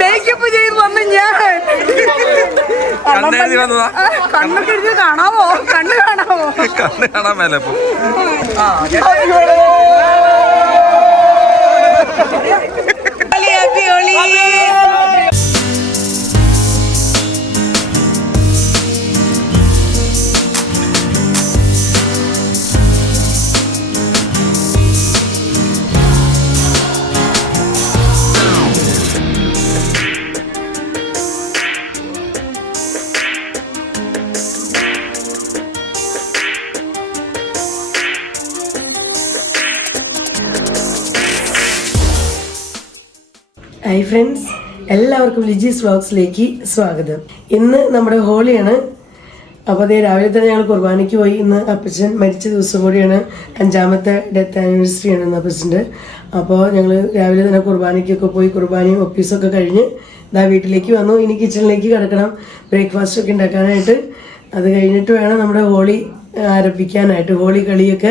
Makeup ചെയ്ത് വന്ന് ഞാൻ കണ്ണൊക്കെ എഴുതി കാണാമോ? കണ്ണ് കാണാമോ? കണ്ണ് കാണാൻ മേലെ ഹായ് ഫ്രണ്ട്സ്, എല്ലാവർക്കും ലിജീസ് വ്ളോഗ്സിലേക്ക് സ്വാഗതം. ഇന്ന് നമ്മുടെ ഹോളിയാണ്. അപ്പോൾ അതേ രാവിലെ തന്നെ ഞങ്ങൾ കുർബാനയ്ക്ക് പോയി. ഇന്ന് അപ്പച്ചൻ മരിച്ച ദിവസം കൂടിയാണ്, 5ാമത്തെ ഡെത്ത് ആനിവേഴ്സറിയാണ് ഇന്ന് അപ്പച്ചൻ്റെ. അപ്പോൾ ഞങ്ങൾ രാവിലെ തന്നെ കുർബാനയ്ക്കൊക്കെ പോയി കുർബാനയും ഒഫീസൊക്കെ കഴിഞ്ഞ് ഇതാ വീട്ടിലേക്ക് വന്നു. ഇനി കിച്ചണിലേക്ക് കിടക്കണം, ബ്രേക്ക്ഫാസ്റ്റൊക്കെ ഉണ്ടാക്കാനായിട്ട്. അത് കഴിഞ്ഞിട്ട് വേണം നമ്മുടെ ഹോളി ആരംഭിക്കാനായിട്ട്, ഹോളി കളിയൊക്കെ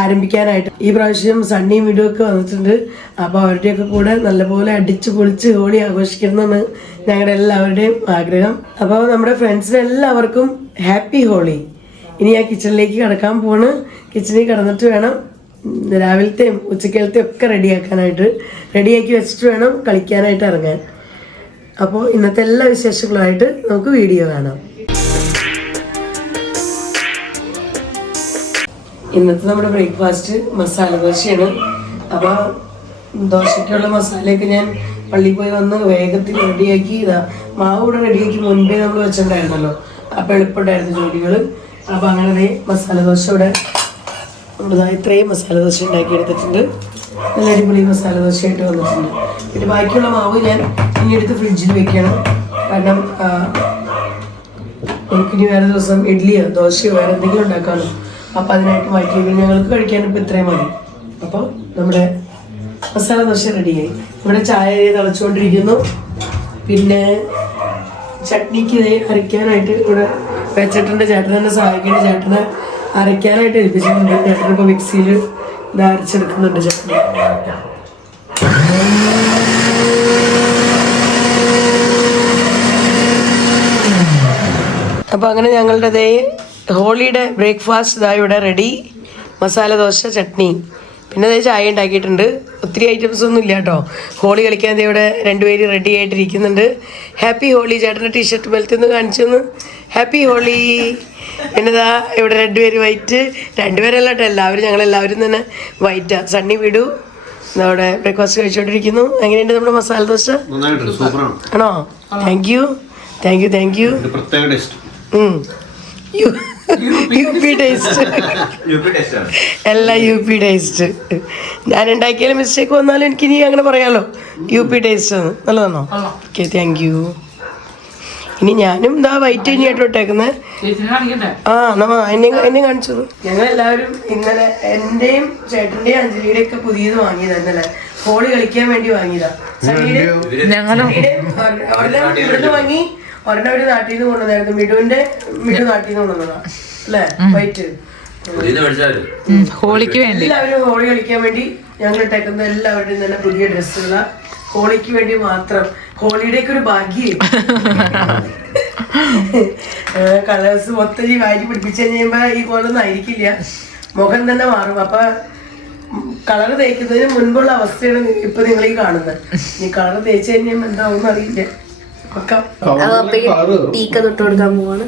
ആരംഭിക്കാനായിട്ട്. ഈ പ്രാവശ്യം സണ്ണിയും വീടുമൊക്കെ വന്നിട്ടുണ്ട്. അപ്പോൾ അവരുടെയൊക്കെ കൂടെ നല്ലപോലെ അടിച്ചു പൊളിച്ച് ഹോളി ആഘോഷിക്കണമെന്നാണ് ഞങ്ങളുടെ എല്ലാവരുടെയും ആഗ്രഹം. അപ്പോൾ നമ്മുടെ ഫ്രണ്ട്സിന് എല്ലാവർക്കും ഹാപ്പി ഹോളി. ഇനി ഞാൻ കിച്ചണിലേക്ക് കിടക്കാൻ പോണ്. കിച്ചണിൽ കിടന്നിട്ട് വേണം രാവിലത്തെയും ഉച്ചക്കലത്തെയും ഒക്കെ റെഡിയാക്കി വെച്ചിട്ട് വേണം കളിക്കാനായിട്ട് ഇറങ്ങാൻ. അപ്പോൾ ഇന്നത്തെ എല്ലാ വിശേഷങ്ങളുമായിട്ട് നമുക്ക് വീഡിയോ കാണാം. ഇന്നത്തെ നമ്മുടെ ബ്രേക്ക്ഫാസ്റ്റ് മസാല ദോശയാണ്. അപ്പോൾ ദോശയ്ക്കുള്ള മസാലയൊക്കെ ഞാൻ പള്ളിയിൽ പോയി വന്ന് വേഗത്തിൽ റെഡിയാക്കി. മാവ് കൂടെ റെഡിയാക്കി മുൻപേ നമ്മൾ വെച്ചിട്ടുണ്ടായിരുന്നല്ലോ, അപ്പോൾ എളുപ്പമുണ്ടായിരുന്നു ജോലികൾ. അപ്പോൾ അങ്ങനെ മസാല ദോശ ഇവിടെ നമ്മളിതാ ഇത്രയും മസാല ദോശ ഉണ്ടാക്കിയെടുത്തിട്ടുണ്ട്. നല്ല അടിപൊളി മസാല ദോശയായിട്ട് വന്നിട്ടുണ്ട്. പിന്നെ ബാക്കിയുള്ള മാവ് ഞാൻ ഇനി എടുത്ത് ഫ്രിഡ്ജിൽ വെക്കണം. കാരണം നമുക്കിനി വേറെ ദിവസം ഇഡ്ഡലിയോ ദോശയോ വേറെ എന്തെങ്കിലും ഉണ്ടാക്കാമല്ലോ. അപ്പം അതിനായിട്ട് മാറ്റി ഞങ്ങൾക്ക് കഴിക്കാൻ ഇപ്പം ഇത്രയും മതി. അപ്പോൾ നമ്മുടെ മസാല ദോശ റെഡിയായി. ഇവിടെ ചായ തിളച്ചുകൊണ്ടിരിക്കുന്നു. പിന്നെ ചട്നിക്ക് അരയ്ക്കാനായിട്ട് ഇവിടെ വെച്ചിട്ടുണ്ട്. ചേട്ടൻ തന്നെ സഹായിക്കേണ്ട, ചേട്ടനെ അരയ്ക്കാനായിട്ട് ഏൽപ്പിച്ചിട്ടുണ്ട്. ചേട്ടൻ ഇപ്പോൾ മിക്സിയിൽ ഇത് അരച്ചെടുക്കുന്നുണ്ട് ചട്നി. അപ്പോൾ അങ്ങനെ ഞങ്ങളുടെ അതേ ഹോളിയുടെ ബ്രേക്ക്ഫാസ്റ്റ് ഇതാ ഇവിടെ റെഡി. മസാല ദോശ, ചട്നി, പിന്നെ അതേ ചായ ഉണ്ടാക്കിയിട്ടുണ്ട്. ഒത്തിരി ഐറ്റംസ് ഒന്നും ഇല്ല കേട്ടോ. ഹോളി കളിക്കാൻ ഇവിടെ രണ്ടുപേര് റെഡി ആയിട്ടിരിക്കുന്നുണ്ട്. ഹാപ്പി ഹോളി. ചേട്ടൻ്റെ ടീഷർട്ട് ബെൽറ്റ് ഒന്ന് കാണിച്ചു തന്നു. ഹാപ്പി ഹോളി. പിന്നെ ഇതാ ഇവിടെ രണ്ടുപേര് വൈറ്റ്, രണ്ടുപേരല്ല കേട്ടോ, ഞങ്ങളെല്ലാവരും തന്നെ വൈറ്റാ. സണ്ണി വിടു അവിടെ ബ്രേക്ക്ഫാസ്റ്റ് കഴിച്ചുകൊണ്ടിരിക്കുന്നു. എങ്ങനെയുണ്ട് നമ്മുടെ മസാല ദോശ? ആണോ? Thank you. യുപി ടേസ്റ്റ്, എല്ലാം യുപി ടേസ്റ്റ്. ഞാൻ ഉണ്ടാക്കിയാലും മിസ്റ്റേക്ക് വന്നാലും എനിക്ക് ഇനി അങ്ങനെ പറയാമല്ലോ, യുപി ടേസ്റ്റ് ആണ്. നല്ലതാണോ? Okay, thank you. ഇനി ഞാനും ഇതാ വൈറ്റ് കഴിഞ്ഞായിട്ട് ഇട്ടേക്കുന്നത്. എന്നെ കാണിച്ചത്. ഞങ്ങളെല്ലാവരും ഇന്നലെ എന്റെയും ചേട്ടന്റെയും അഞ്ജലിയുടെ ഒക്കെ പുതിയത് വാങ്ങിയതാ. ഇന്നലെ ഹോളി കളിക്കാൻ വേണ്ടി വാങ്ങിയതാ. ഇവിടുന്ന് വാങ്ങി. ഒരെണ്ണം ഒരു നാട്ടിൽ നിന്ന് കൊണ്ടുവന്നായിരുന്നു. മിടു നാട്ടിൽ നിന്ന് കൊണ്ടുവന്നതാ അല്ലേ, വൈറ്റ്. ഹോളിക്ക് വേണ്ടി എല്ലാവരും ഹോളി കളിക്കാൻ വേണ്ടി ഞങ്ങൾ ഇട്ടേക്കുന്ന എല്ലാവരുടെയും തന്നെ പുതിയ ഡ്രസ്സുകളാ. ഹോളിക്ക് വേണ്ടി മാത്രം. ഹോളിയുടെ ഒക്കെ ഒരു ഭാഗ്യേ. കളേഴ്സ് മൊത്തം വാരി പിടിപ്പിച്ചു കഴിയുമ്പോ ഈ പോലൊന്നും ആയിരിക്കില്ല, മുഖം തന്നെ മാറും. അപ്പൊ കളർ തേക്കുന്നതിന് മുൻപുള്ള അവസ്ഥയാണ് ഇപ്പൊ നിങ്ങൾ ഈ കാണുന്നത്. ഈ കളർ തേച്ച് കഴിഞ്ഞാൽ എന്താവും അറിയില്ല. ടീക്ക തൊട്ട് കൊടുക്കാൻ പോവാണ്.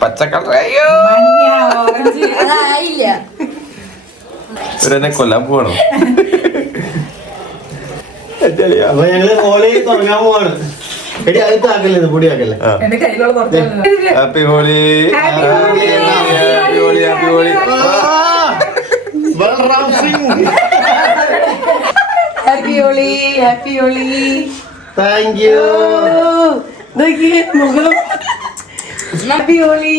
പച്ചക്കറിനെ കൊല്ലാൻ പോവാണോ? അപ്പൊ ഞങ്ങള് ഹോളി തുടങ്ങാൻ പോവാണ്. പൊടിയാക്കല്ലേ. Happy Holi. Happy Holi, happy Holi. Thank you. മുഖം. ഹാപ്പി ഹോളി.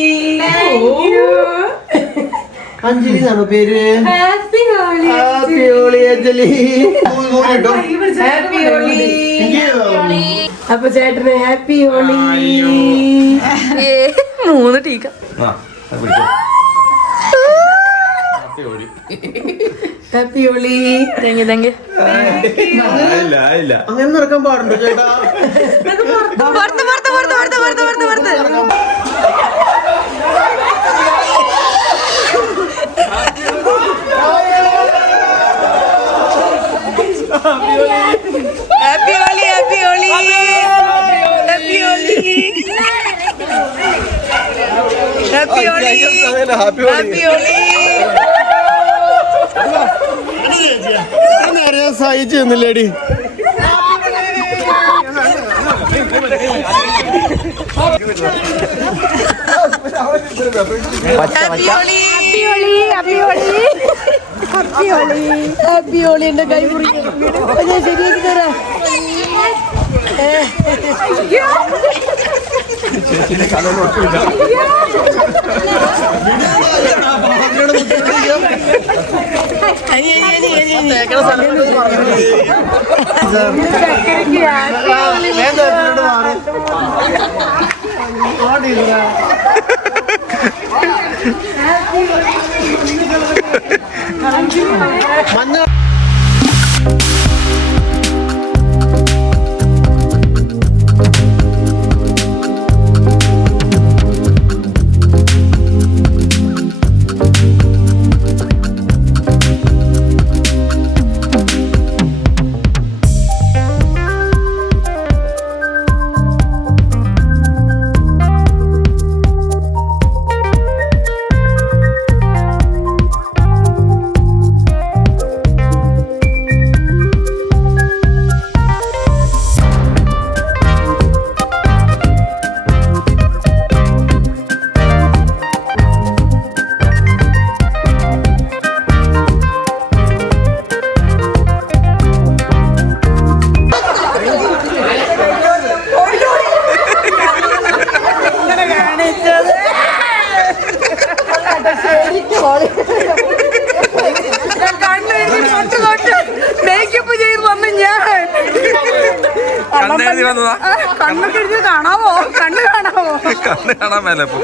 അഞ്ജലി എന്നാണോ പേര്? ഹാപ്പി ഹോളി അഞ്ജലി. ഹാപ്പി ഹോളി. അപ്പൊ ചേട്ടന് ഹാപ്പി ഹോളി. 3 ടീക്ക. ഹാപ്പി ഹോളി. ഹാപ്പി ഹോളി. അങ്ങനെ നടക്കാൻ പാടുണ്ടോ ചേട്ടാ? Happy Holi, happy Holi, happy Holi, happy Holi, happy Holi. നേരെ സഹിച്ചു നിന്നില്ലേടി. Happy Holi, happy Holi, happy Holi, happy Holi, happy Holi. എന്റെ കൈ മുറിക്കും, ഞാൻ ശരിയാക്കി തരാം. മഞ്ഞ മേക്കപ്പ് ചെയ്ത് വന്ന് ഞാൻ കണ്ണൊക്കെ എഴുതി കാണാമോ? കണ്ണ് കാണാമോ? കണ്ണ് കാണാൻ മേലെ ഇപ്പൊ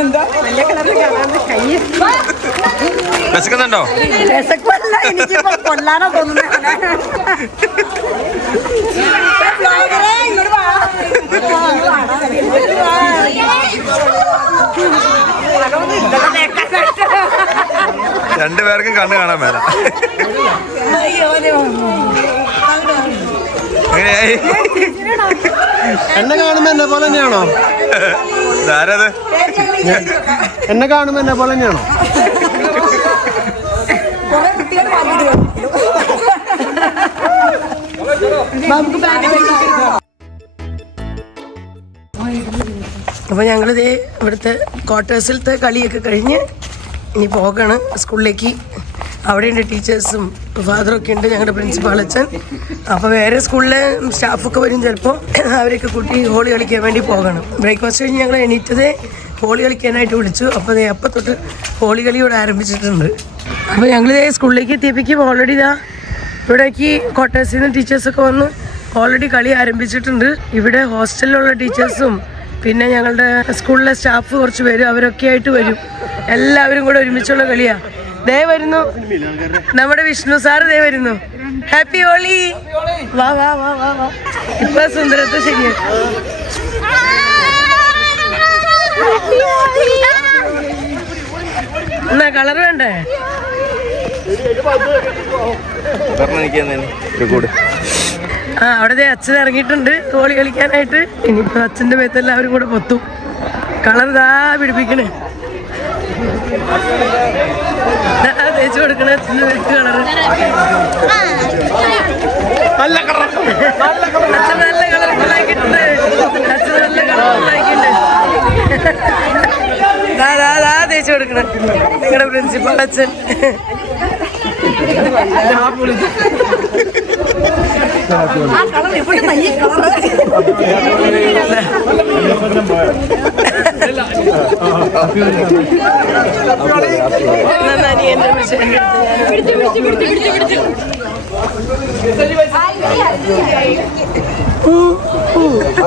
എന്താ വലിയ കളറിൽ കാണാൻ കൈ വിശക്കുന്നുണ്ടോ? വിശക്കല്ല, എനിക്കിപ്പോ കൊല്ലാനാ തോന്നുന്നത്. രണ്ടുപേർക്കും കണ്ണ് കാണാൻ മേല. എങ്ങനെയായി? എന്നെ കാണുമ്പോ എന്നെ പോലെ തന്നെയാണോ? ആരത്? എന്നെ കാണുമ്പോ എന്നെ പോലെ തന്നെയാണോ? അപ്പോൾ ഞങ്ങളിത് ഇവിടുത്തെ ക്വാർട്ടേഴ്സിലത്തെ കളിയൊക്കെ കഴിഞ്ഞ് ഇനി പോകണം സ്കൂളിലേക്ക്. അവിടെയുണ്ട് ടീച്ചേഴ്സും ഫാദറൊക്കെ ഉണ്ട്, ഞങ്ങളുടെ പ്രിൻസിപ്പാൾ അച്ഛൻ. അപ്പോൾ വേറെ സ്കൂളിലെ സ്റ്റാഫൊക്കെ വരും ചിലപ്പോൾ. അവരൊക്കെ കൂട്ടി ഹോളി കളിക്കാൻ വേണ്ടി പോകണം. ബ്രേക്ക്ഫാസ്റ്റ് കഴിഞ്ഞ് ഞങ്ങൾ എണീറ്റതേ ഹോളി കളിക്കാനായിട്ട് വിളിച്ചു. അപ്പോൾ അപ്പം തൊട്ട് ഹോളി കളി ഇവിടെ ആരംഭിച്ചിട്ടുണ്ട്. അപ്പോൾ ഞങ്ങളിതേ സ്കൂളിലേക്ക് എത്തിയപ്പോഴേക്കും ഓൾറെഡി ഇവിടേക്ക് ക്വാർട്ടേഴ്സിൽ നിന്ന് ടീച്ചേഴ്സൊക്കെ വന്ന് ഓൾറെഡി കളി ആരംഭിച്ചിട്ടുണ്ട്. ഇവിടെ ഹോസ്റ്റലിലുള്ള ടീച്ചേഴ്സും പിന്നെ ഞങ്ങളുടെ സ്കൂളിലെ സ്റ്റാഫ് കുറച്ച് പേരും അവരൊക്കെ ആയിട്ട് വരും. എല്ലാവരും കൂടെ ഒരുമിച്ചുള്ള കളിയാണ്. ദേ വരുന്നു നമ്മുടെ വിഷ്ണു സാറ്, ദേ വരുന്നു. ഹാപ്പി ഹോളി. വാ വാ വാ വാ വാ. ഇപ്പൊ സുന്ദരത്തെ ശരിയാണ്. എന്നാ കളർ വേണ്ടേ? ആ അവിടെ അച്ഛൻ ഇറങ്ങിയിട്ടുണ്ട് ഹോളി കളിക്കാനായിട്ട്. ഇനിയിപ്പോ അച്ഛൻ്റെ മേത്ത് എല്ലാവരും കൂടെ പൊത്തും. കളർ ഇതാ പിടിപ്പിക്കണേ, തേച്ച് കൊടുക്കണ അച്ഛൻ്റെ മേത്ത് കളറ്. അച്ഛൻ നല്ല കളർഫുൾ ആക്കിയിട്ടുണ്ട്. അച്ഛൻ നല്ല കളർഫുൾ ആക്കിയിട്ടുണ്ട്. തേച്ച് കൊടുക്കണം നിങ്ങളുടെ പ്രിൻസിപ്പൽ അച്ഛൻ.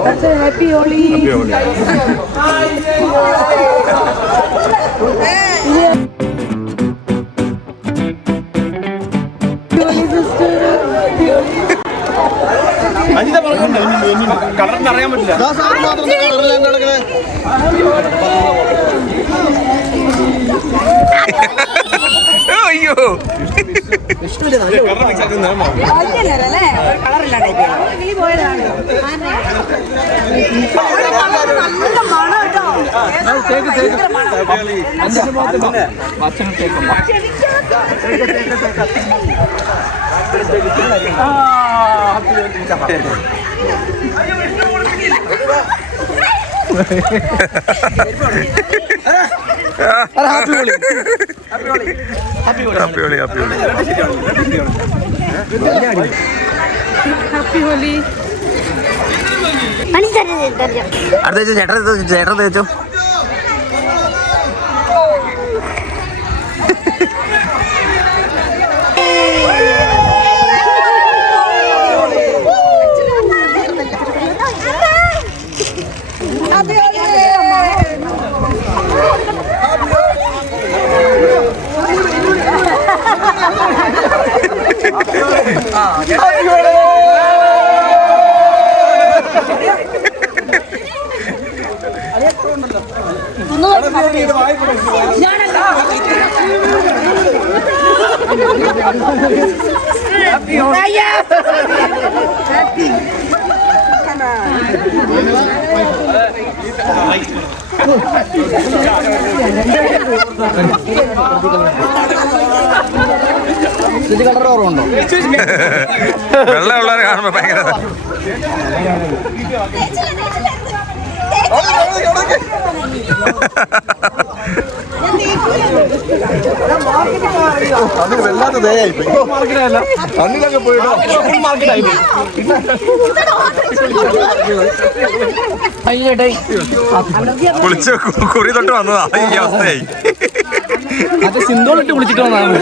ഹാപ്പി ഹോളി. അറിയാൻ പറ്റില്ല. അയ്യോ happy Holi happy Holi. Happy Holi. അടുത്ത ചേട്ടൻ തേച്ചോ. വെള്ളമുള്ളവരെ കാണുമ്പോ ഭയങ്കര അത് വല്ലാത്ത ദയായിപ്പോയി. കണ്ണിലൊക്കെ പോയിട്ടോ മാർക്കറ്റായി. കുളിച്ച് കുറി തൊട്ട് വന്നതാ ഈ അവസ്ഥയായി. അത് സിന്തോളിട്ട് വിളിച്ചിട്ട് വന്നതാണ്.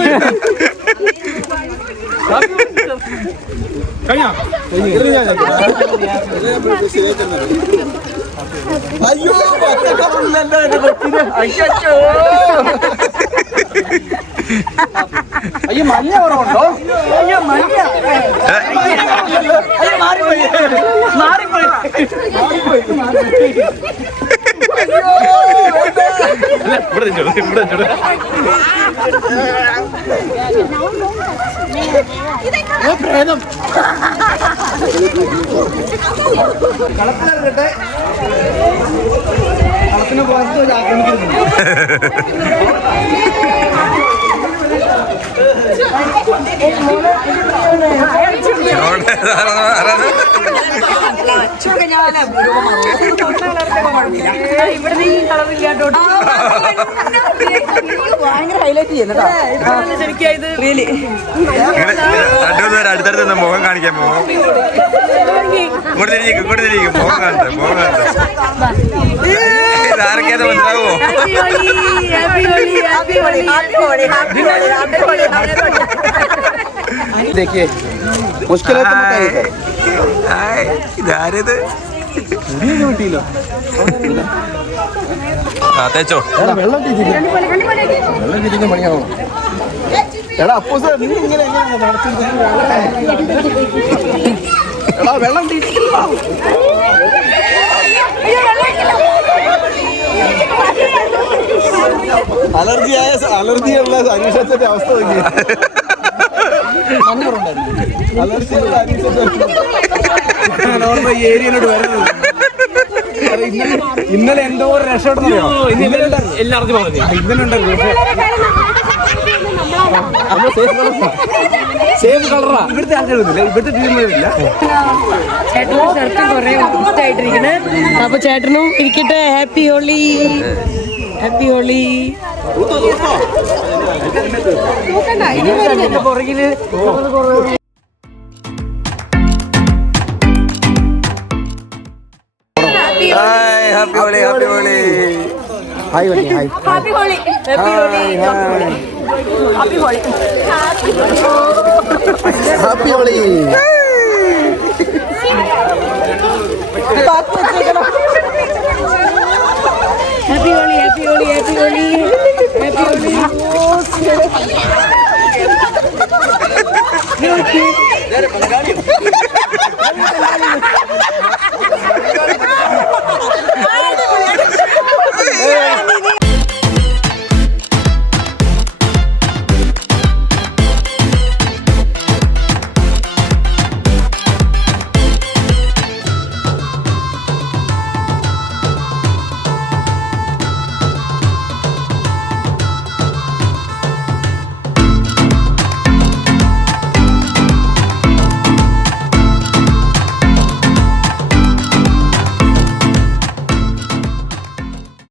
അയ്യോ അയ്യോ മഞ്ഞ കുറവുണ്ടോ? അയ്യോ മഞ്ഞ മാറിപ്പോയി മാറിപ്പോയി മാറിപ്പോയി. പ്രേതം കളത്തിലിറങ്ങട്ടെ. കളത്തിന് പുറത്ത് ഒരു ആക്രമിക്കുന്നു. ഇവിടെ ഈ കളറില്ലാട്ടോ ഭയങ്കര ഹൈലൈറ്റ് ചെയ്യുന്നോ ശരിക്കും ഇത് റിയലി. രണ്ടുപേരും അടുത്തടുത്ത് മുഖം കാണിക്കാൻ പോകും. ഇങ്ങോട്ട് തിരിക്കും മുഖം കാണട്ടെ മുഖം കാണട്ടെ. ഇതാരൊക്കെയാന്ന് മനസ്സിലാവോ? देखिए मुश्किल है तो बताइए. ഇതാരത്? തേച്ചോ. വെള്ളം തിരിഞ്ഞ പണിയാവണം. എടാ അപ്പൂസ നീ ഇങ്ങനെ എടാ വെള്ളം അലർജിയുള്ള അനീഷത്തിന്റെ അവസ്ഥ നോർമൽ ഈ ഏരിയയിലോട്ട് വരുന്നത്. ഇന്നലെ എന്തോ ഒരു രക്ഷപ്പെടുന്നോ എല്ലാവർക്കും പറഞ്ഞു. ഇന്നലെ ഉണ്ടായിരുന്നു സേം കളറാ. ഇവിടുത്തെ ആൾക്കാരൊന്നുമില്ല, ഇവിടുത്തെ ടീമില്ല. ചേട്ടനും ഷർട്ടും കുറെ ഇഷ്ടമായിട്ടിരിക്കണ്. അപ്പൊ ചേട്ടനും ഇരിക്കട്ടെ. Happy Holi happy Holi. പുറകില് happy Holi happy Holi. Hi Holi hi happy Holi happy Holi happy Holi happy holy.